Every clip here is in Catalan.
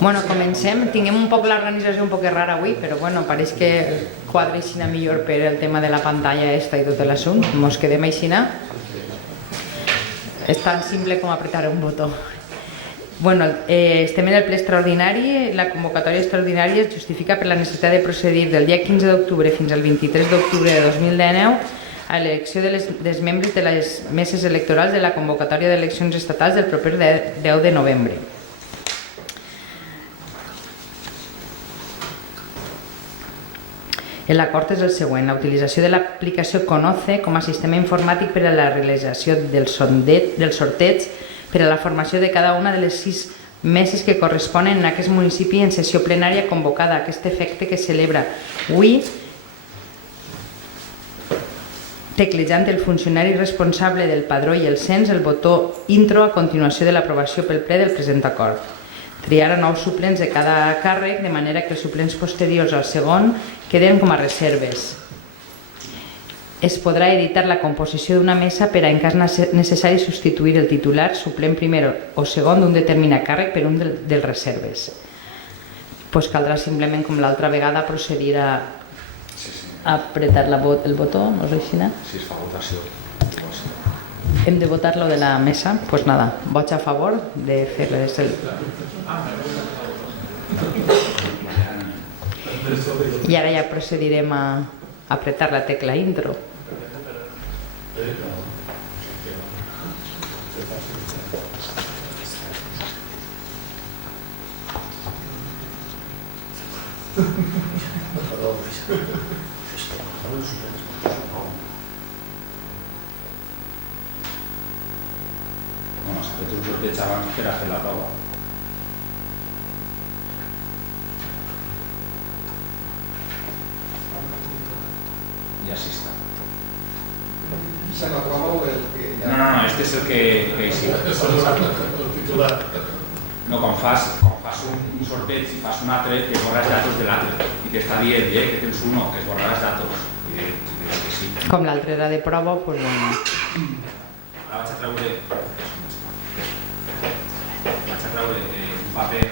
Bueno, comencem. Tinguem un poc l'organització un poc rara avui, però bueno, pareix que quadra aixina millor per el tema de la pantalla esta i tot l'assunt. Mos quedem aixina. És tan simple com apretar un botó. Bueno, estem en el ple extraordinari. La convocatòria extraordinària es justifica per la necessitat de procedir del dia 15 d'octubre fins al 23 d'octubre de 2019 a l'elecció dels membres de les meses electorals de la convocatòria d'eleccions estatals del proper 10 de novembre. L'acord és el següent: la utilització de l'aplicació Conoce com a sistema informàtic per a la realització del sorteig per a la formació de cada una de les 6 meses que corresponen en aquest municipi en sessió plenària convocada a aquest efecte que celebra avui, teclejant el funcionari responsable del padró i el cens el botó intro a continuació de l'aprovació pel ple del present acord. Triar a 9 suplents de cada càrrec, de manera que els suplents posteriors al segon queden com a reserves. Es podrà editar la composició d'una mesa per a, en cas necessari, substituir el titular, suplent primer o segon d'un determinat càrrec per un dels reserves. Caldrà simplement, com l'altra vegada, procedir a apretar el botó, no és així? Si es fa votació. Hem de votar lo de la mesa? Pues nada, vots a favor de fer-le des del... I ara ja procedirem a apretar la tecla intro. Bueno, s'ha fet un sorteig abans per a fer la prova. I així està. ¿Se la prova o el que ja... No, este és el que hi sí. El titular. No, quan fas un sorteig i fas un altre, que borra els datos de l'altre. I t'està dient que tens uno, que es borra els datos. I que sí. Com l'altre era de prova, doncs bueno. Ara vaig a treure un paper.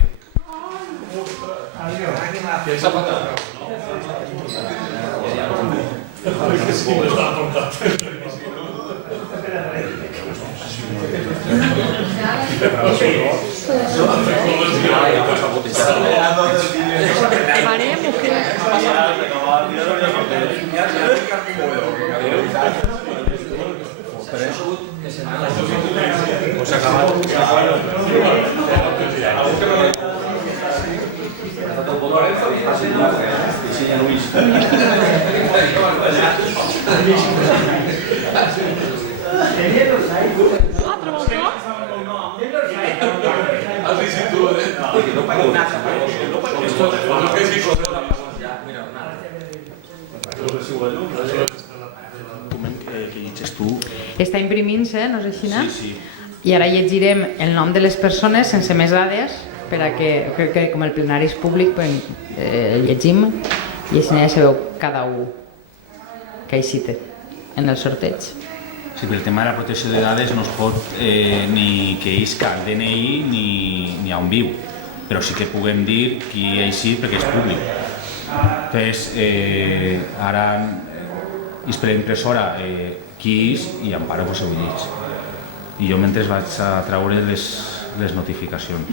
¿Quién se ha pasado? Que sí, no está aportando. Farem o què? Està imprimint-se, no és així? Sí. I ara llegirem el nom de les persones sense més dades, per a que com el plenari és públic llegim i així ja sabeu cada un que hi cita en el sorteig. Sí, pel tema de la protecció de dades no es pot ni que isca el DNI ni a on viu, però sí que puguem dir qui hi eixit perquè és públic. Entonces, ara és per la impressora qui és i Amparo pues ho llits. I jo mentre vaig a treure les notificacions.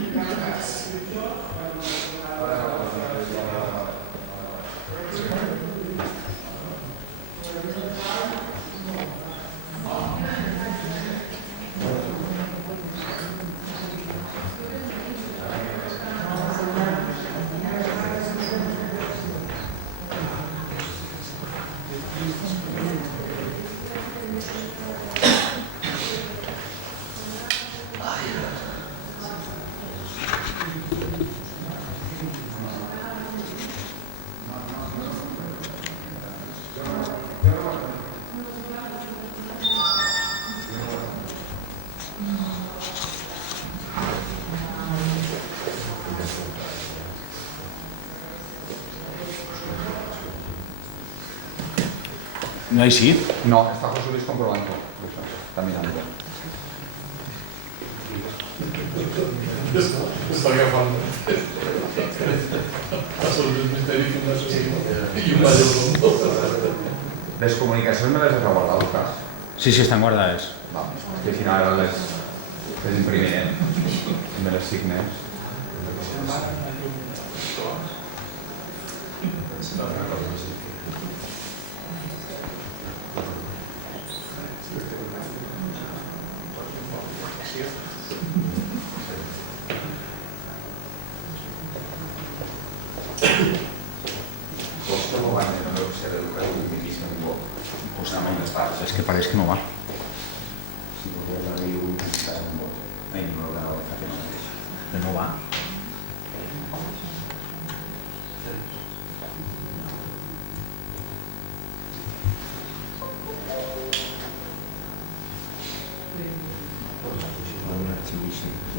¿No hay sí? No, está José Luis comprobando. Está mirando. Està agafant. Passa el misteri que no sé i un balla. Les comunicacions me les has guardat, Lucas? Sí, estan guardades. Va, que al final les imprimirem. Me les signes. És que pareix que no va. Però no va.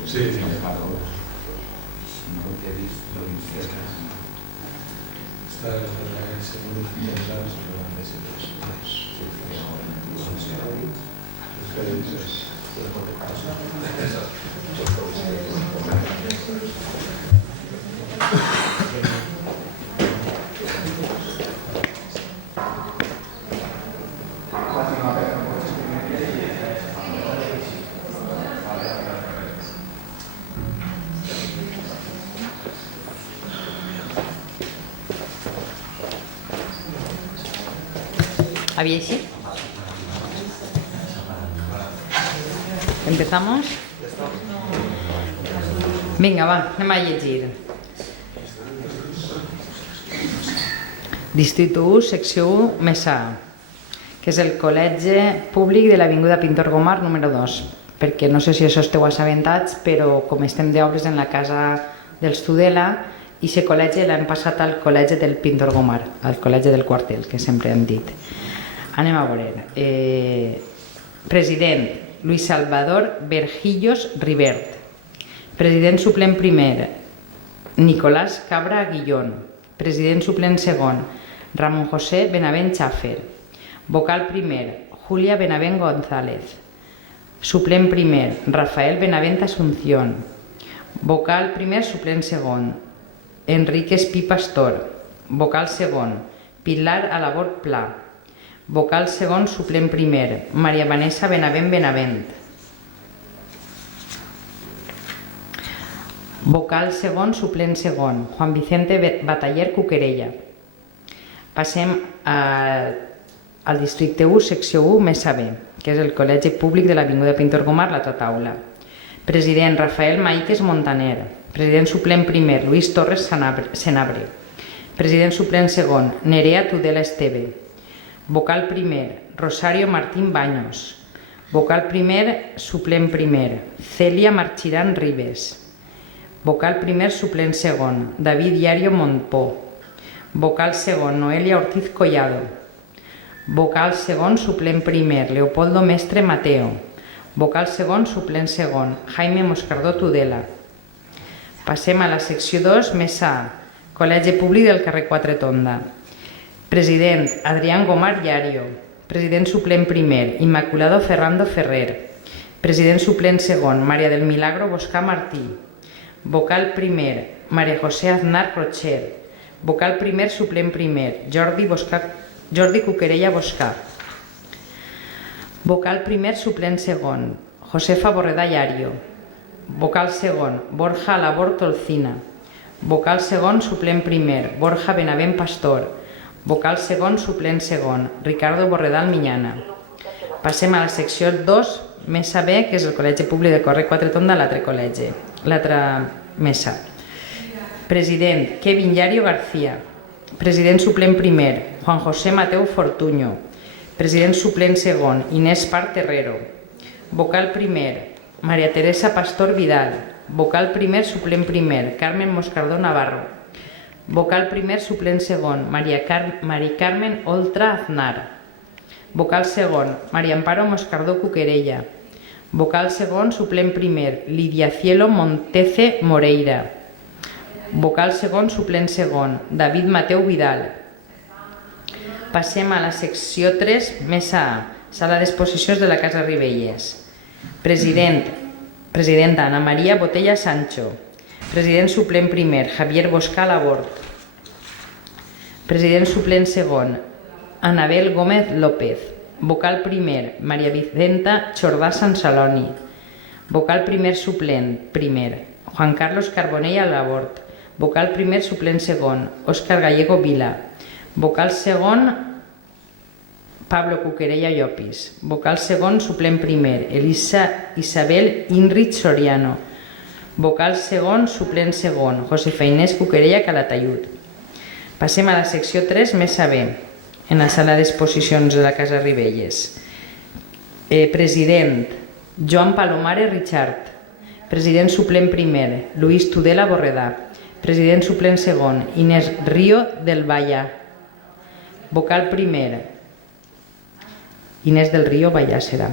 Sí, sí. ¿Había sí? ¿Empezamos? Vinga, va, anem a llegir. Distrito 1, secció 1, mesa A, que és el col·legi públic de l'Avinguda Pintor Gomar número 2, perquè no sé si això esteu assabentats, però com estem d'obres en la casa dels Tudela, i aquest col·legi l'hem passat al col·legi del Pintor Gomar, al col·legi del quartel, que sempre hem dit. Anem a veure. President, Luis Salvador Vergillos Rivert. President suplent primer, Nicolás Cabra Guillón. President suplent segon, Ramon José Benavent Chaffer. Vocal primer, Julia Benavent González. Suplent primer, Rafael Benavent Asunción. Vocal primer, suplent segon, Enrique Espí Pastor. Vocal segon, Pilar Alabor Pla. Vocal segon, suplent primer, Maria Vanessa Benavent Benavent. Vocal segon, suplent segon, Juan Vicente Bataller Cuquerella. Passem al districte 1, secció 1, mesa B, que és el col·legi públic de l'Avinguda Pintor Gomar, l'altra taula. President, Rafael Maíquez Montaner. President suplent primer, Luis Torres Senabre. President suplent segon, Nerea Tudela Esteve. Vocal primer, Rosario Martín Baños. Vocal primer, suplent primer, Celia Marchirán Ribes. Vocal primer, suplent segon, David Yario Montpó. Vocal segon, Noelia Ortiz Collado. Vocal segon, suplent primer, Leopoldo Mestre Mateo. Vocal segon, suplent segon, Jaime Moscardó Tudela. Passem a la secció 2, mesa A, col·legi públic del carrer Quatretonda. President, Adrián Gomar Llario. President suplent primer, Inmaculado Ferrando Ferrer. President suplent segon, Maria del Milagro Boscà Martí. Vocal primer, Maria José Aznar Rocher. Vocal primer, suplent primer, Jordi Cuquerella Boscà. Vocal primer, suplent segon, Josefa Borredà Llario. Vocal segon, Borja Alabor Tolcina. Vocal segon, suplent primer, Borja Benavent Pastor. Vocal segon, suplent segon, Ricardo Borredal Miñana. Passem a la secció 2, mesa B, que és el col·legi públic de carrer Quatretonda, l'altre col·legi, l'altra mesa. President, Kevin Llario García. President suplent primer, Juan José Mateu Fortuño. President suplent segon, Inés Part Herrero. Vocal primer, Maria Teresa Pastor Vidal. Vocal primer, suplent primer, Carmen Moscardó Navarro. Vocal primer, suplent segon, Mari Carmen Oltra Aznar. Vocal segon, María Amparo Moscardó Cuquerella. Vocal segon, suplent primer, Lidia Cielo Montece Moreira. Vocal segon, suplent segon, David Mateu Vidal. Passem a la secció 3, mesa A, sala d'exposicions de la Casa Ribelles. President, Presidenta Ana María Botella Sancho. President suplent primer Javier Boscal Abort. President suplent segon Anabel Gómez López. Vocal primer Maria Vicenta Chordà Sansaloni. Vocal primer suplent primer Juan Carlos Carbonell Labort. Vocal primer suplent segon Òscar Gallego Vila. Vocal segon Pablo Cuquerella Llopis. Vocal segon suplent primer Elisa Isabel Inrich Soriano. Vocal segon suplent segon Josefa Inés Cuquerella Calatayud. Passem a la secció 3 Mesa B, en la sala d'exposicions de la Casa Ribelles. President Joan Palomare Richard. President suplent primer Luis Tudela Borredà. President suplent segon Inés Río del Vallà. Vocal primer Inés del Río Vallà serà.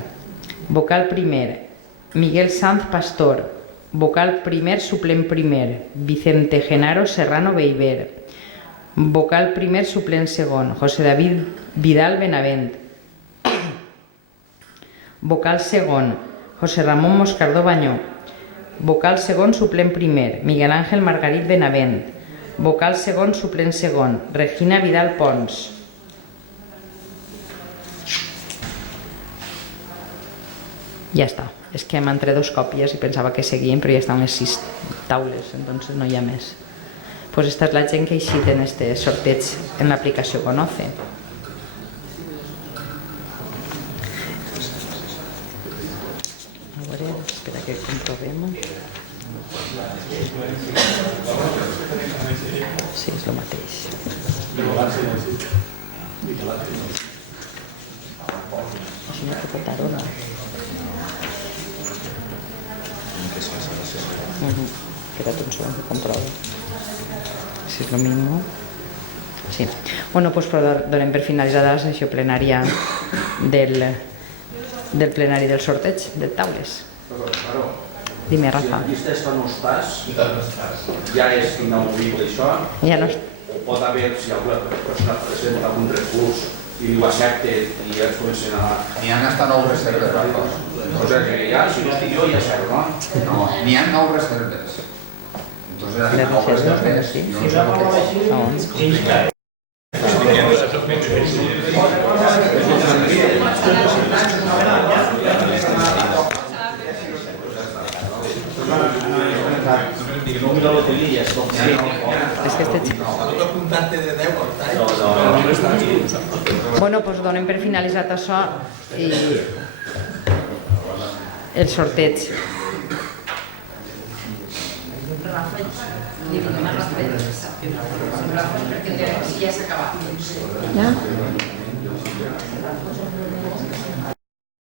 Vocal primer Miguel Sanz Pastor. Vocal primer suplent primer Vicente Genaro Serrano Beiber. Vocal primer suplent segon José David Vidal Benavent. Vocal segon José Ramón Moscardó Bañó. Vocal segon suplent primer Miguel Ángel Margarit Benavent. Vocal segon suplent segon Regina Vidal Pons. Ja està. És que m'han tret 2 còpies i pensava que seguien, però ja estan les 6 taules, entonces no hi ha més. Pues esta és la gent que ha eixit en este sorteig en l'aplicació Conoce. A veure, espera que comprovem. Sí, és el mateix. Si no, que votaron. Espérate un segundo que compruebo si es lo mismo. Sí. Bueno, pues donem per finalitzada la sessió plenària del plenari del sorteig de taules. Dime, Rafa. Si aquesta no estàs, ja és inamovible això? Ja no. O pot haver, si alguna persona presenta algun recurs i ho accepta i ja es comencen a... N'hi ha hasta 9 reserves, Rafa. O sigui que ja, si no estic jo, ja sé, no? No, n'hi ha 9 reserves. Entonces, ¿Las las 9 reservas? reserves, Sí. no sé por qué. Aún. És que este xic. Bueno, doncs donem per finalitzat això i el sorteig. Ja?